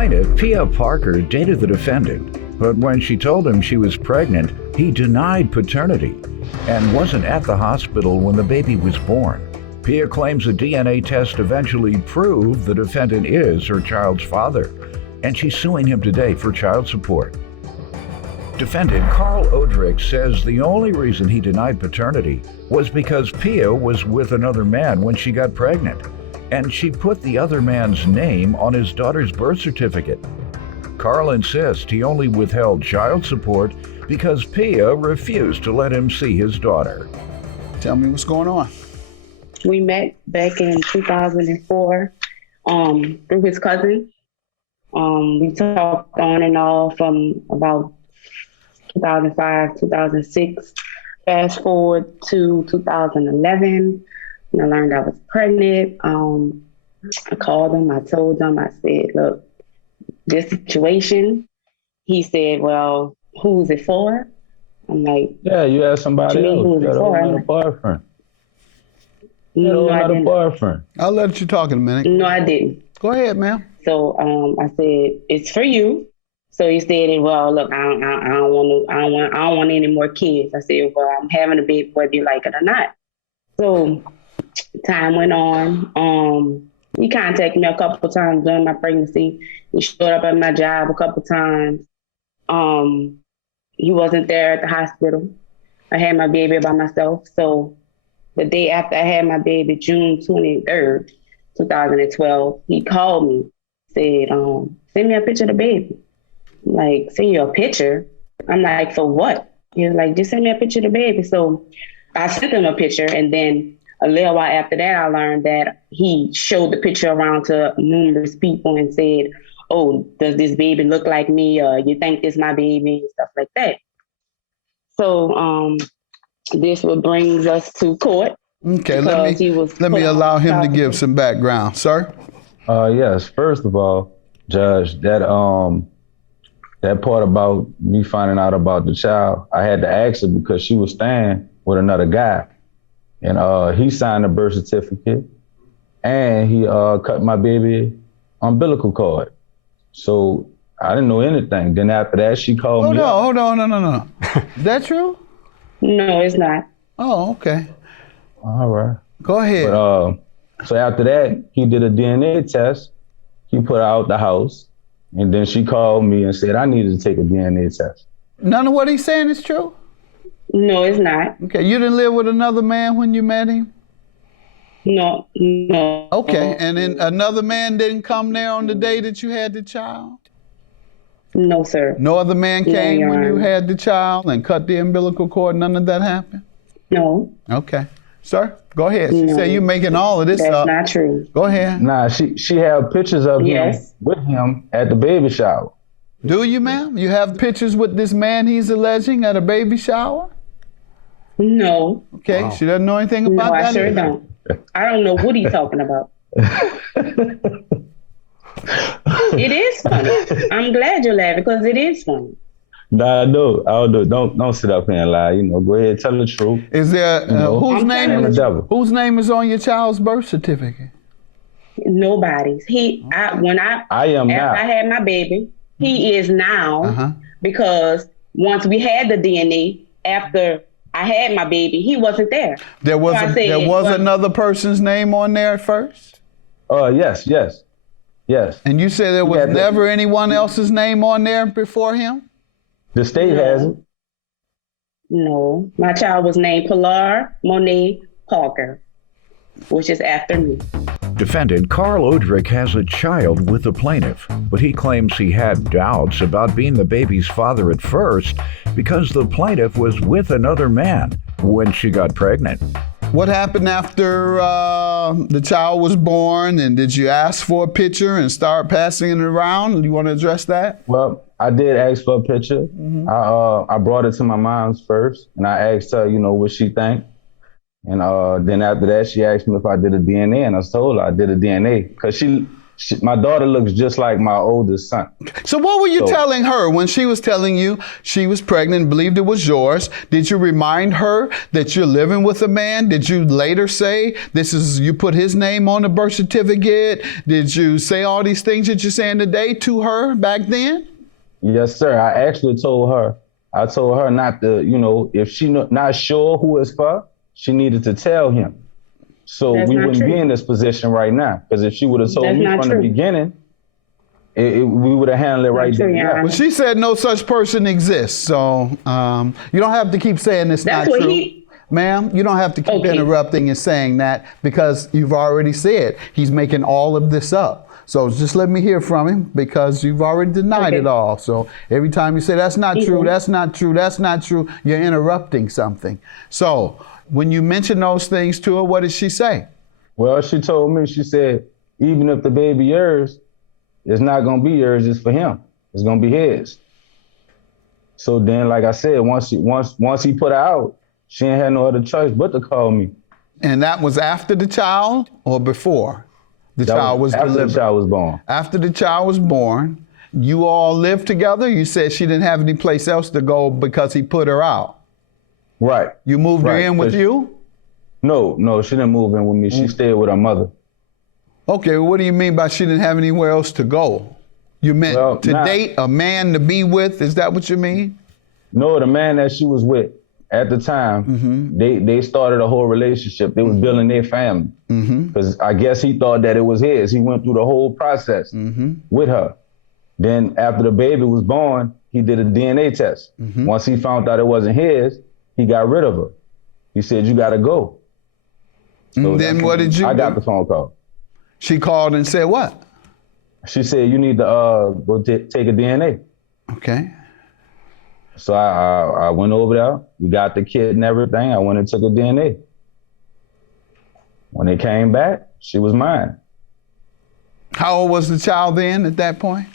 plaintiff, Pia Parker, dated the defendant, but when she told him she was pregnant, he denied paternity and wasn't at the hospital when the baby was born. Pia claims a DNA test eventually proved the defendant is her child's father, and she's suing him today for child support. Defendant Carl Odrick says the only reason he denied paternity was because Pia was with another man when she got pregnant, and she put the other man's name on his daughter's birth certificate. Carl insists he only withheld child support because Pia refused to let him see his daughter. Tell me what's going on. We met back in 2004 through his cousin. We talked on and off from about 2005, 2006. Fast forward to 2011, and I learned I was pregnant. I called him, I told him, I said, look, this situation. He said, well, who's it for? I'm like, yeah, you had somebody else. Who's it for? Another boyfriend. No, I didn't. Boyfriend. I'll let you talk in a minute. No, I didn't. Go ahead, ma'am. So I said, it's for you. So he said, well, look, I don't want any more kids. I said, well, I'm having a baby, whether you like it or not. So time went on. He contacted me a couple of times during my pregnancy. He showed up at my job a couple of times. He wasn't there at the hospital. I had my baby by myself. So the day after I had my baby, June 23rd, 2012, he called me, said, send me a picture of the baby. I'm like, send you a picture? I'm like, for what? He was like, just send me a picture of the baby. So I sent him a picture, and then a little while after that, I learned that he showed the picture around to numerous people and said, oh, does this baby look like me? You think this my baby? And stuff like that. So this what brings us to court. Okay, let me allow him to give some background. Sir? Yes, first of all, Judge, that part about me finding out about the child, I had to ask her because she was staying with another guy. And he signed a birth certificate, and he cut my baby umbilical cord. So I didn't know anything. Then after that, she called me. Hold on, no. Is that true? No, it's not. Oh, okay. All right. Go ahead. But, so after that, he did a DNA test. He put her out the house, and then she called me and said I needed to take a DNA test. None of what he's saying is true? No, it's not. Okay, you didn't live with another man when you met him? No. Okay, and then another man didn't come there on the day that you had the child? No, sir. No other man came when you Honor. had the child and cut the umbilical cord? None of that happened? No. Okay. Sir, go ahead. She No. said you're making all of this That's up. not true. Go ahead. Nah, she had pictures of him Yes. with him at the baby shower. Do you, ma'am? You have pictures with this man he's alleging at a baby shower? No. Okay, Wow. she doesn't know anything No, about that? I sure either. don't. I don't know what he's talking about. It is funny. I'm glad you're laughing because it is funny. Nah, no, I don't know. Don't sit up here and lie. Go ahead, tell the truth. Is there, whose I'm name telling is, the devil. whose name is on your child's birth certificate? Nobody's. I am now. After I had my baby, he is now because once we had the DNA, after I had my baby, he wasn't there. There was, So I said, there was well, another person's name on there at first? Yes. And you said there was Yeah, never anyone else's name on there before him? The state has it. No, my child was named Pilar Monet Parker, which is after me. Defendant Carl Odrick has a child with the plaintiff, but he claims he had doubts about being the baby's father at first because the plaintiff was with another man when she got pregnant. What happened after the child was born, and did you ask for a picture and start passing it around? Do you want to address that? Well, I did ask for a picture. I brought it to my mom's first, and I asked her, what she think. And then after that, she asked me if I did a DNA, and I told her I did a DNA because she my daughter looks just like my oldest son. So what were you telling her when she was telling you she was pregnant and believed it was yours? Did you remind her that you're living with a man? Did you later say you put his name on the birth certificate? Did you say all these things that you're saying today to her back then? Yes, sir. I actually told her not to, if she not sure who it's for, she needed to tell him. So we wouldn't be in this position right now. Because if she would have told me from the beginning, we would have handled it right there. Well, she said no such person exists. So you don't have to keep saying it's not true. Ma'am, you don't have to keep interrupting and saying that because you've already said he's making all of this up. So just let me hear from him because you've already denied it all. So every time you say that's not true, that's not true, that's not true, you're interrupting something. So when you mention those things to her, what did she say? Well, she told me, she said, even if the baby yours, it's not gonna be yours, it's for him. It's gonna be his. So then, like I said, once he put her out, she ain't had no other choice but to call me. And that was after the child or before the child was delivered? After the child was born. After the child was born, you all lived together? You said she didn't have any place else to go because he put her out. Right. You moved her in with you? No, she didn't move in with me. She stayed with her mother. Okay, well, what do you mean by she didn't have anywhere else to go? You meant date, a man to be with? Is that what you mean? No, the man that she was with at the time, they started a whole relationship. They was building their family. Because I guess he thought that it was his. He went through the whole process with her. Then after the baby was born, he did a DNA test. Once he found out it wasn't his, he got rid of her. He said, you gotta go. So then what did you do? I got the phone call. She called and said what? She said, you need to go take a DNA. Okay. So I went over there. We got the kid and everything. I went and took a DNA. When it came back, she was mine. How old was the child then at that point?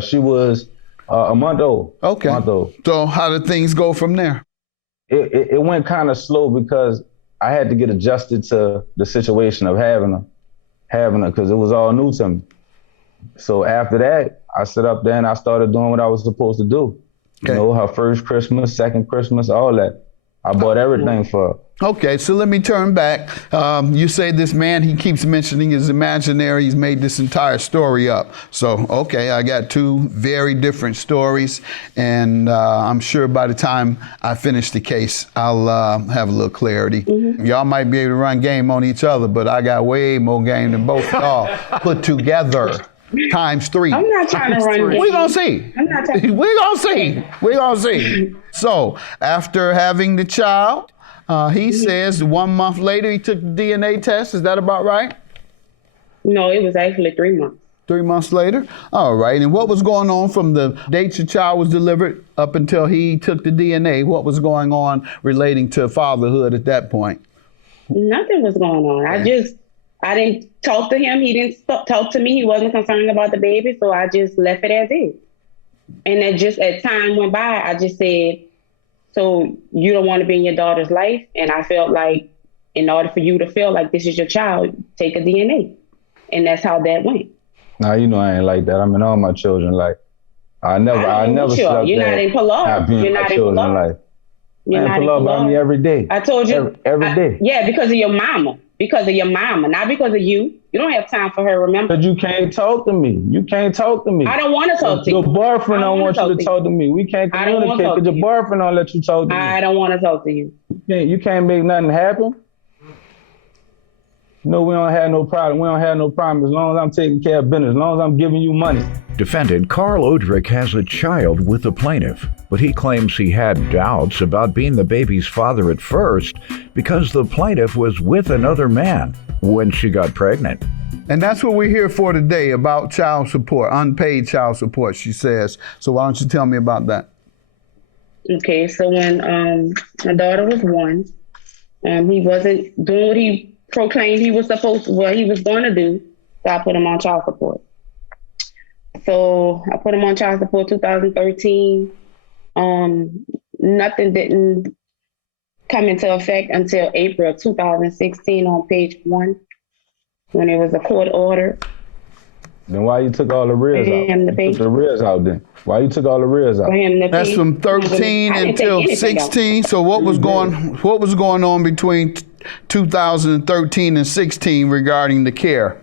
She was a month old. Okay. Month old. So how did things go from there? It went kind of slow because I had to get adjusted to the situation of having her because it was all new to me. So after that, I sat up there and I started doing what I was supposed to do. Okay. You know, her first Christmas, second Christmas, all that. I bought everything for her. Okay, so let me turn back. You say this man, he keeps mentioning is imaginary. He's made this entire story up. So, okay, I got two very different stories. And I'm sure by the time I finish the case, I'll have a little clarity. Y'all might be able to run game on each other, but I got way more game than both y'all put together. Times 3. I'm not trying to run. We're going to see. We're going to see. We're going to see. So after having the child, he says 1 month later he took the DNA test. Is that about right? No, it was actually 3 months. 3 months later? All right. And what was going on from the date your child was delivered up until he took the DNA? What was going on relating to fatherhood at that point? Nothing was going on. I didn't talk to him. He didn't talk to me. He wasn't concerned about the baby. So I just left it as is. And then just as time went by, I just said, so you don't want to be in your daughter's life? And I felt like in order for you to feel like this is your child, take a DNA. And that's how that went. Nah, you know I ain't like that. I mean, all my children, like, I never slept You're not in Pilar. You're not in Pilar. You're not in Pilar about me every day. I told you. Every day. Yeah, because of your mama. Because of your mama, not because of you. You don't have time for her, remember? But you can't talk to me. You can't talk to me. I don't want to talk to you. Your boyfriend don't want you to talk to me. We can't communicate because your boyfriend don't let you talk to me. I don't want to talk to you. You can't make nothing happen. No, we don't have no problem. We don't have no problem as long as I'm taking care of business, as long as I'm giving you money. Defendant Carl Odrick has a child with the plaintiff, but he claims he had doubts about being the baby's father at first because the plaintiff was with another man when she got pregnant. And that's what we're here for today, about child support, unpaid child support, she says. So why don't you tell me about that? Okay, so when my daughter was 1, he wasn't doing what he proclaimed he was he was going to do, so I put him on child support. So I put him on child support 2013. Nothing didn't come into effect until April of 2016 on page 1, when there was a court order Then why you took all the rears out? You took the rears out then. Why you took all the rears out? That's from 13 until 16. So what was going on between 2013 and 16 regarding the care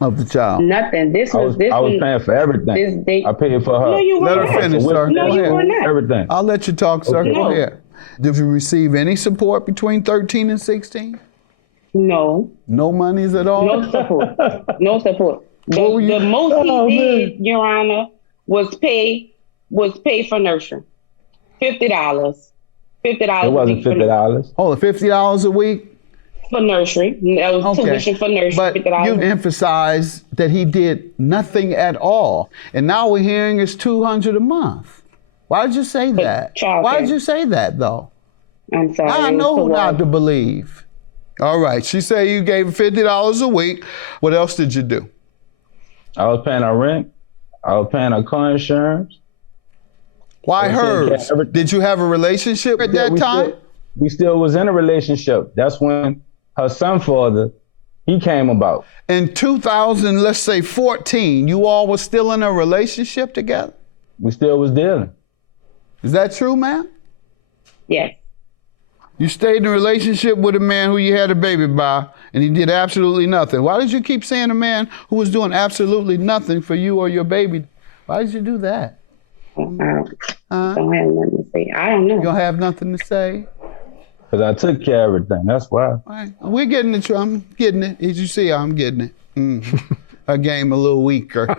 of the child? Nothing. I was paying for everything. I paid for her. No, you were Let not. her finish, sir. No, you were not. Everything. I'll let you talk, sir. Okay. Go ahead. Did you receive any support between 13 and 16? No. No monies at all? No support. No support. The most he did, Your Honor, was pay for nursery. $50. It wasn't $50. Oh, $50 a week? For nursery. That was tuition for nursery. But $50. you emphasized that he did nothing at all. And now we're hearing it's $200 a month. Why did you say that? Why did you say that, though? I'm sorry. I know who not to believe. All right. She said you gave $50 a week. What else did you do? I was paying her rent. I was paying her car insurance. Why hers? Did you have a relationship at that time? We still was in a relationship. That's when her son father, he came about. In 2000, let's say 14, you all were still in a relationship together? We still was dealing. Is that true, ma'am? Yes. You stayed in a relationship with a man who you had a baby by, and he did absolutely nothing. Why did you keep saying a man who was doing absolutely nothing for you or your baby? Why did you do that? I don't have nothing to say. I don't know. You don't have nothing to say? Because I took care of everything. That's why. All right. We're getting it. I'm getting it. As you see, I'm getting it. Her game a little weaker.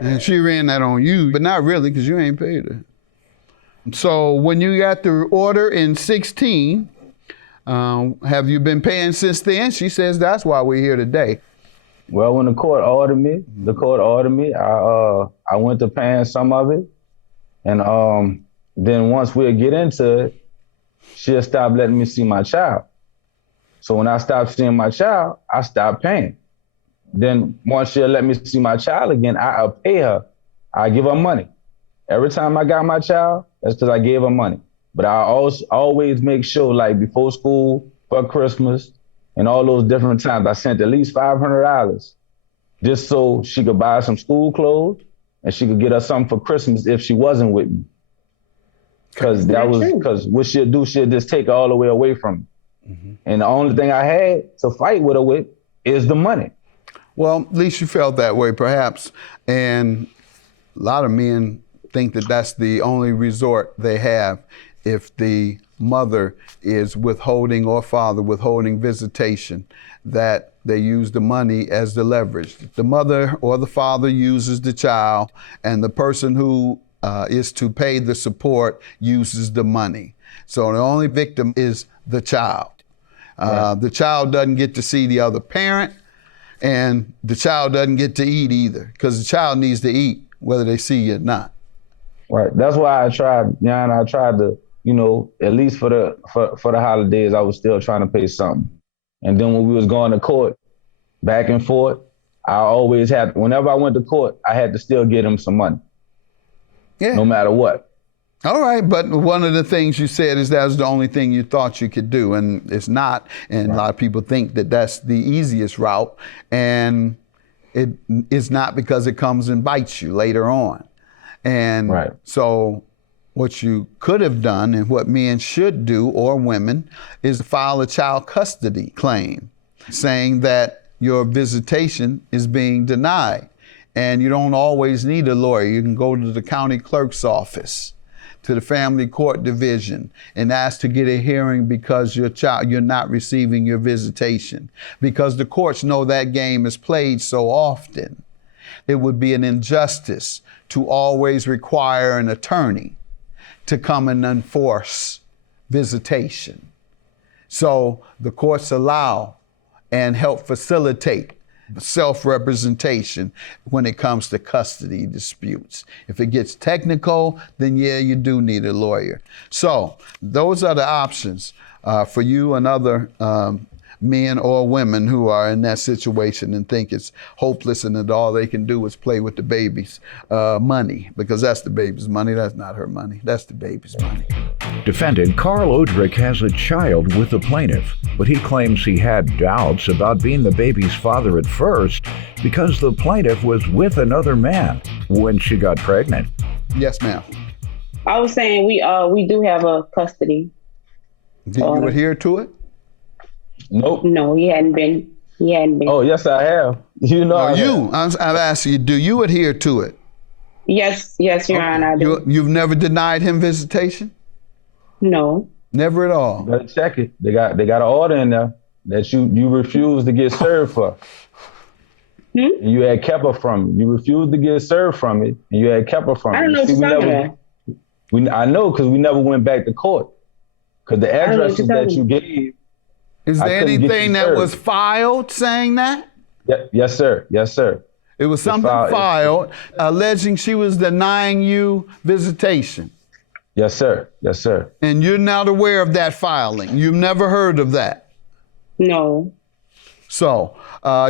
And she ran that on you, but not really, because you ain't paid her. So when you got the order in 16, have you been paying since then? She says that's why we're here today. Well, when the court ordered me, I went to paying some of it. And then once we'll get into it, she'll stop letting me see my child. So when I stopped seeing my child, I stopped paying. Then once she'll let me see my child again, I'll pay her. I give her money. Every time I got my child, that's because I gave her money. But I always make sure, like before school, for Christmas, and all those different times, I sent at least $500 just so she could buy some school clothes and she could get us something for Christmas if she wasn't with me. Because what she'll do, she'll just take it all the way away from me. Mm-hmm. And the only thing I had to fight with her with is the money. Well, at least you felt that way, perhaps. And a lot of men think that that's the only resort they have if the mother is withholding or father withholding visitation, that they use the money as the leverage. The mother or the father uses the child, and the person who is to pay the support uses the money. So the only victim is the child. Right. The child doesn't get to see the other parent, and the child doesn't get to eat either, because the child needs to eat whether they see you or not. Right. That's why I tried to, at least for the holidays, I was still trying to pay something. And then when we was going to court, back and forth, I always had, whenever I went to court, I had to still get him some money. Yeah. No matter what. All right, but one of the things you said is that was the only thing you thought you could do, and it's not. And right. A lot of people think that that's the easiest route, and it is not, because it comes and bites you later on. And right. So what you could have done, and what men should do, or women, is file a child custody claim saying that your visitation is being denied. And you don't always need a lawyer. You can go to the county clerk's office, to the family court division, and ask to get a hearing because you're not receiving your visitation. Because the courts know that game is played so often. It would be an injustice to always require an attorney to come and enforce visitation. So the courts allow and help facilitate self-representation when it comes to custody disputes. If it gets technical, then yeah, you do need a lawyer. So those are the options for you and other men or women who are in that situation and think it's hopeless and that all they can do is play with the baby's money, because that's the baby's money. That's not her money. That's the baby's money. Defendant Carl Odrick has a child with the plaintiff, but he claims he had doubts about being the baby's father at first because the plaintiff was with another man when she got pregnant. Yes, ma'am. I was saying we do have a custody. Did you adhere to it? Nope. No, he hadn't been. Oh, yes, I have. You know, I've asked you, do you adhere to it? Yes, Your Honor, I do. You've never denied him visitation? No. Never at all. Better check it. They got an order in there that you refused to get served for. And you had kept her from it. You refused to get served from it, and you had kept her from it. I don't know what you're talking about. I know, because we never went back to court. Because the addresses that you gave. Is there anything that was filed saying that? Yes, sir. Yes, sir. It was something filed alleging she was denying you visitation. Yes, sir. Yes, sir. And you're not aware of that filing. You've never heard of that. No. So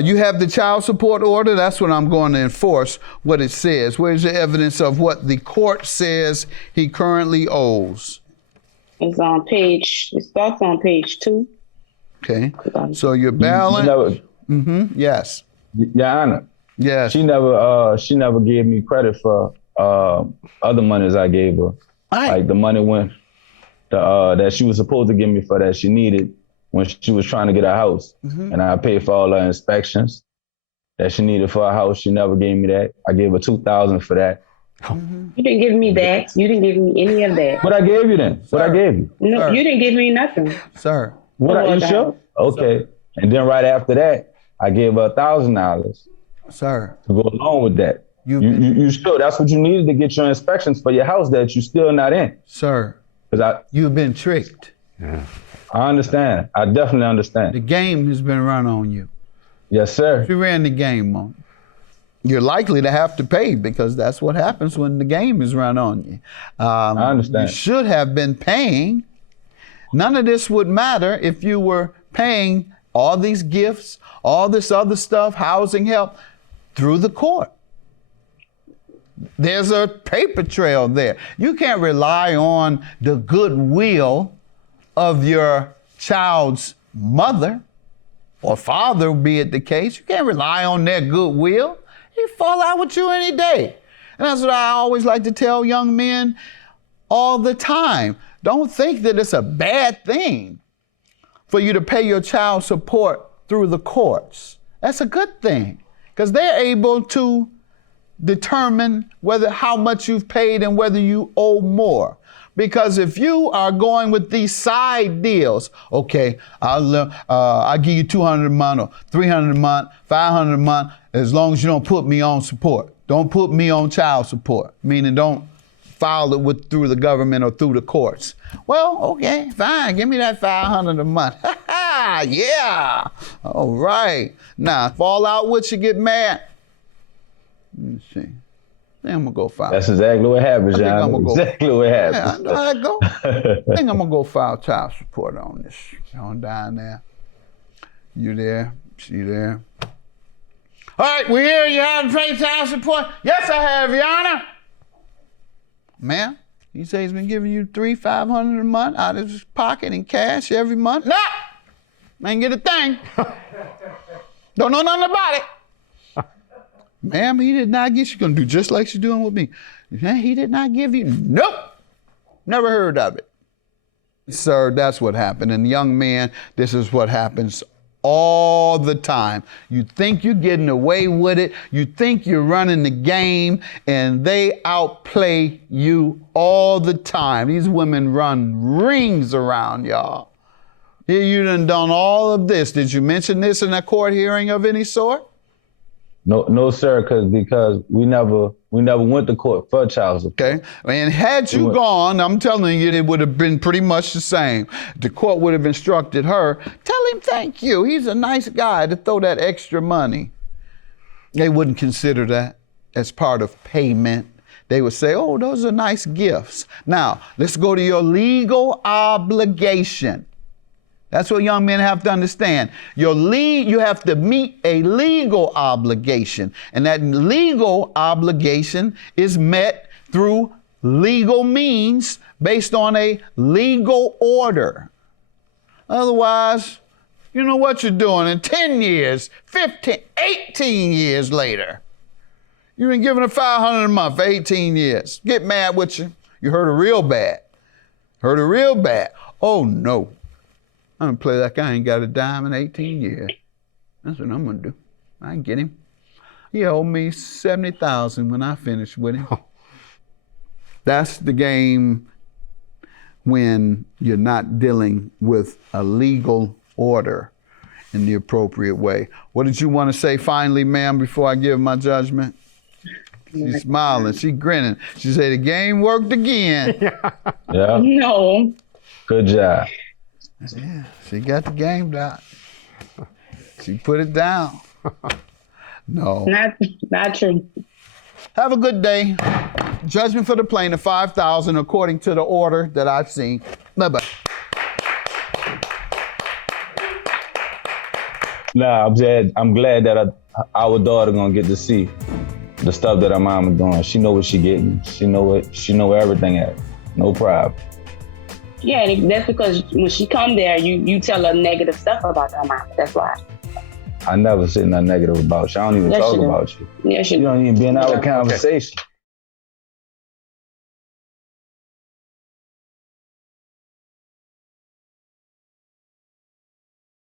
you have the child support order. That's what I'm going to enforce, what it says. Where's the evidence of what the court says he currently owes? It's on page, it starts on page 2. Okay. So your balance. Yes. Your Honor. Yes. She never gave me credit for other monies I gave her. Like the money that she was supposed to give me for that she needed when she was trying to get a house. And I paid for all her inspections that she needed for a house. She never gave me that. I gave her $2,000 for that. You didn't give me that. You didn't give me any of that. What I gave you then? What I gave you? No, Sir. You didn't give me nothing. Sir. Are you sure? Okay. Sir. And then right after that, I gave her $1,000. Sir. To go along with that. You sure that's what you needed to get your inspections for your house that you still not in? Sir. Because you've been tricked. Yeah. I understand. I definitely understand. The game has been run on you. Yes, sir. She ran the game on you. You're likely to have to pay because that's what happens when the game is run on you. I understand. You should have been paying. None of this would matter if you were paying all these gifts, all this other stuff, housing help, through the court. There's a paper trail there. You can't rely on the goodwill of your child's mother or father, be it the case. You can't rely on their goodwill. He fall out with you any day. And that's what I always like to tell young men all the time. Don't think that it's a bad thing for you to pay your child support through the courts. That's a good thing because they're able to determine how much you've paid and whether you owe more. Because if you are going with these side deals, okay, I'll give you $200 a month or $300 a month, $500 a month, as long as you don't put me on support. Don't put me on child support, meaning don't file it through the government or through the courts. Well, okay, fine, give me that $500 a month. Yeah, all right. Now, fall out with you, get mad. Let me see. I think I'm gonna go file. That's exactly what happens, John. Exactly what happens. Yeah, I know how that go. I think I'm gonna go file child support on this. On down there. You there? She there? All right, we hear you haven't paid child support. Yes, I have, Your Honor. Ma'am, he says he's been giving you $500 a month out of his pocket in cash every month. No, I ain't get a thing. Don't know nothing about it. Ma'am, he did not get you. Gonna do just like she's doing with me. He did not give you. Nope. Never heard of it. Sir, that's what happened. And young men, this is what happens all the time. You think you're getting away with it. You think you're running the game, and they outplay you all the time. These women run rings around y'all. Here you done all of this. Did you mention this in a court hearing of any sort? No, sir, because we never went to court for child support. Okay, and had you gone, I'm telling you, it would have been pretty much the same. The court would have instructed her, tell him thank you. He's a nice guy to throw that extra money. They wouldn't consider that as part of payment. They would say, oh, those are nice gifts. Now, let's go to your legal obligation. That's what young men have to understand. You have to meet a legal obligation, and that legal obligation is met through legal means based on a legal order. Otherwise, you know what you're doing. In 10 years, 15, 18 years later, you've been given a $500 a month for 18 years. Get mad with you. You hurt her real bad. Hurt her real bad. Oh, no. I'm going to play like I ain't got a dime in 18 years. That's what I'm going to do. I can get him. He owed me $70,000 when I finished with him. That's the game when you're not dealing with a legal order in the appropriate way. What did you want to say finally, ma'am, before I give my judgment? She's smiling, she's grinning. She said the game worked again. Yeah. No. Good job. Yeah, she got the game down. She put it down. No. Not true. Have a good day. Judgment for the plaintiff, $5,000 according to the order that I've seen. Bye-bye. Nah, I'm glad that our daughter gonna get to see the stuff that our mama doing. She know what she getting. She know where everything at. No problem. Yeah, and that's because when she come there, you tell her negative stuff about her mom. That's why. I never said nothing negative about you. I don't even talk about you. Yes, you don't even be in our conversation.